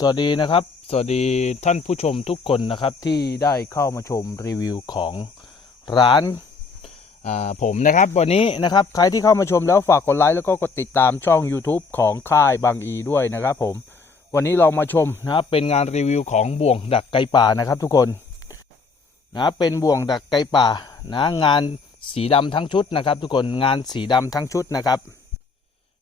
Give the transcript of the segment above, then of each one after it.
สวัสดีนะครับ สวัสดีท่านผู้ชมทุกคนนะครับที่ได้เข้ามาชมรีวิวของร้านผมนะครับวันนี้นะครับใครที่เข้ามาชมแล้วฝากกดไลค์แล้วก็กดติดตามช่อง YouTube ของค่ายบางอีด้วยนะครับผมวันนี้เรามาชมนะครับเป็นงานรีวิวของบ่วงดักไก่ป่านะครับทุกคนนะเป็นบ่วงดักไก่ป่านะงานสีดำทั้งชุดนะครับ ทุกคนงานสีดำทั้งชุดนะครับ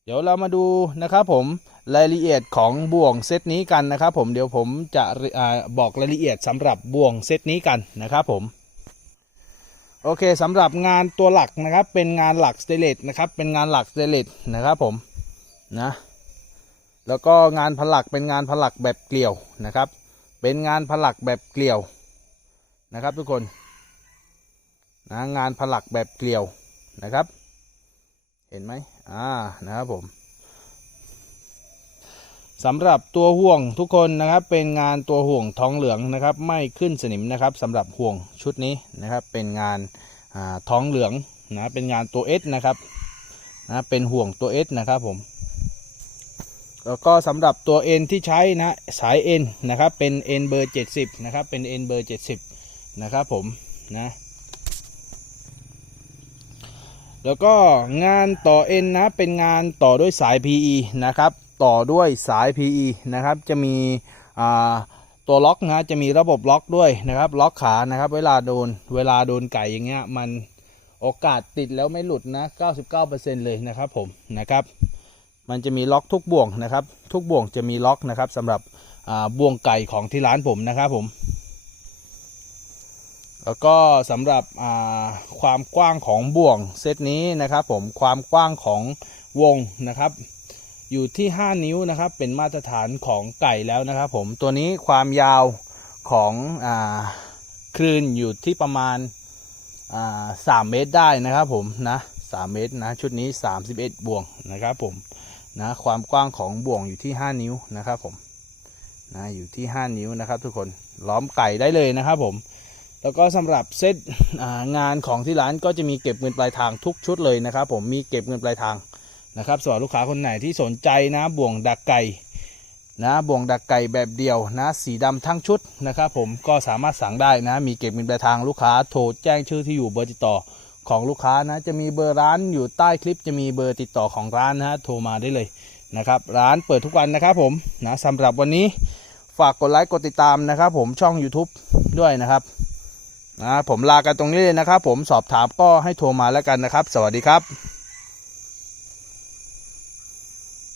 เดี๋ยวเรามาดูนะครับผม รายละเอียดของบ่วงเซตนี้กันนะครับผมเดี๋ยวผมจะอบอกรายละเอียดสำหรับบ่วงเซตนี้กันนะครับผมโอเคสำหรับงานตัวหลักนะครับเป็นงานหลักสเตเลตนะครับเป็นงานหลักสเตเลตนะครับผมนะแล้วก็งานผลักเป็นงานผลักแบบเกลียวนะครับ เป็นงานผลักแบบเกลียวนะครับทุกคนนะงานผลักแบบเกลียวนะครับ เห็นไหมอ่านะครับผม สำหรับตัวห่วงทุกคนนะครับ เป็นงานตัวห่วงทองเหลืองนะครับ ไม่ขึ้นสนิมนะครับสำหรับห่วงชุดนี้นะครับ เป็นงานาทองเหลืองนะเป็นงานตัวเอสนะครับนะเป็นห่วงตัวเอสนะครับผมแล้วก็สำหรับตัวเอ็นที่ใช้นะสายเอ็นนะครับเป็นเอ็นเบอร์ 70 นะครับเป็นเอ็นเบอร์ 70 นะครับผมนะแล้วก็งานต่อเอ็นนะเป็นงานต่อด้วยสาย PE นะครับ ต่อด้วยสาย PE นะครับจะมีตัวล็อกนะจะมีระบบล็อกด้วยนะครับ ล็อกขานะครับ เวลาโดนเวลาโดนไก่อย่างเงี้ยมันโอกาสติดแล้วไม่หลุดนะ 99%เลยนะครับผมนะครับ มันจะมีล็อกทุกบ่วงนะครับ ทุกบ่วงจะมีล็อกนะครับสำหรับบ่วงไก่ของที่ร้านผมนะครับผม แล้วก็สำหรับความกว้างของบ่วงเซตนี้นะครับ ผมความกว้างของวงนะครับ อยู่ที่ 5 นิ้วนะครับ เป็นมาตรฐานของไก่แล้วนะครับ ผมตัวนี้ความยาวของอคลื่นอยู่ที่ประมาณสามเมตรได้นะครับ ผมนะสามเมตรนะชุดนี้ 31 บ่วงนะครับผมนะความกว้างของบ่วงอยู่ที่ 5 นิ้วนะครับผมนะอยู่ที่ 5 นิ้วนะครับ ทุกคนล้อมไก่ได้เลยนะครับผมแล้วก็สำหรับเซตงานของที่ร้านก็จะมีเก็บเงินปลายทางทุกชุดเลยนะครับ ผมมีเก็บเงินปลายทาง นะครับสำหรับลูกค้าคนไหนที่สนใจนะบ่วงดักไก่นะบ่วงดักไก่แบบเดียวนะสีดำทั้งชุดนะครับผมก็สามารถสั่งได้นะ มีเก็บเงินปลายทางลูกค้าโทรแจ้งชื่อที่อยู่เบอร์ติดต่อของลูกค้านะจะมีเบอร์ร้านอยู่ใต้คลิปจะมีเบอร์ติดต่อของร้านนะฮะโทรมาได้เลยนะครับ ร้านเปิดทุกวันนะครับผมนะสำหรับวันนี้ฝากกดไลค์กดติดตามนะครับ ผมช่อง YouTube ด้วยนะครับนะผมลากันตรงนี้เลยนะครับ ผมสอบถามก็ให้โทรมาแล้วกันนะครับ สวัสดีครับ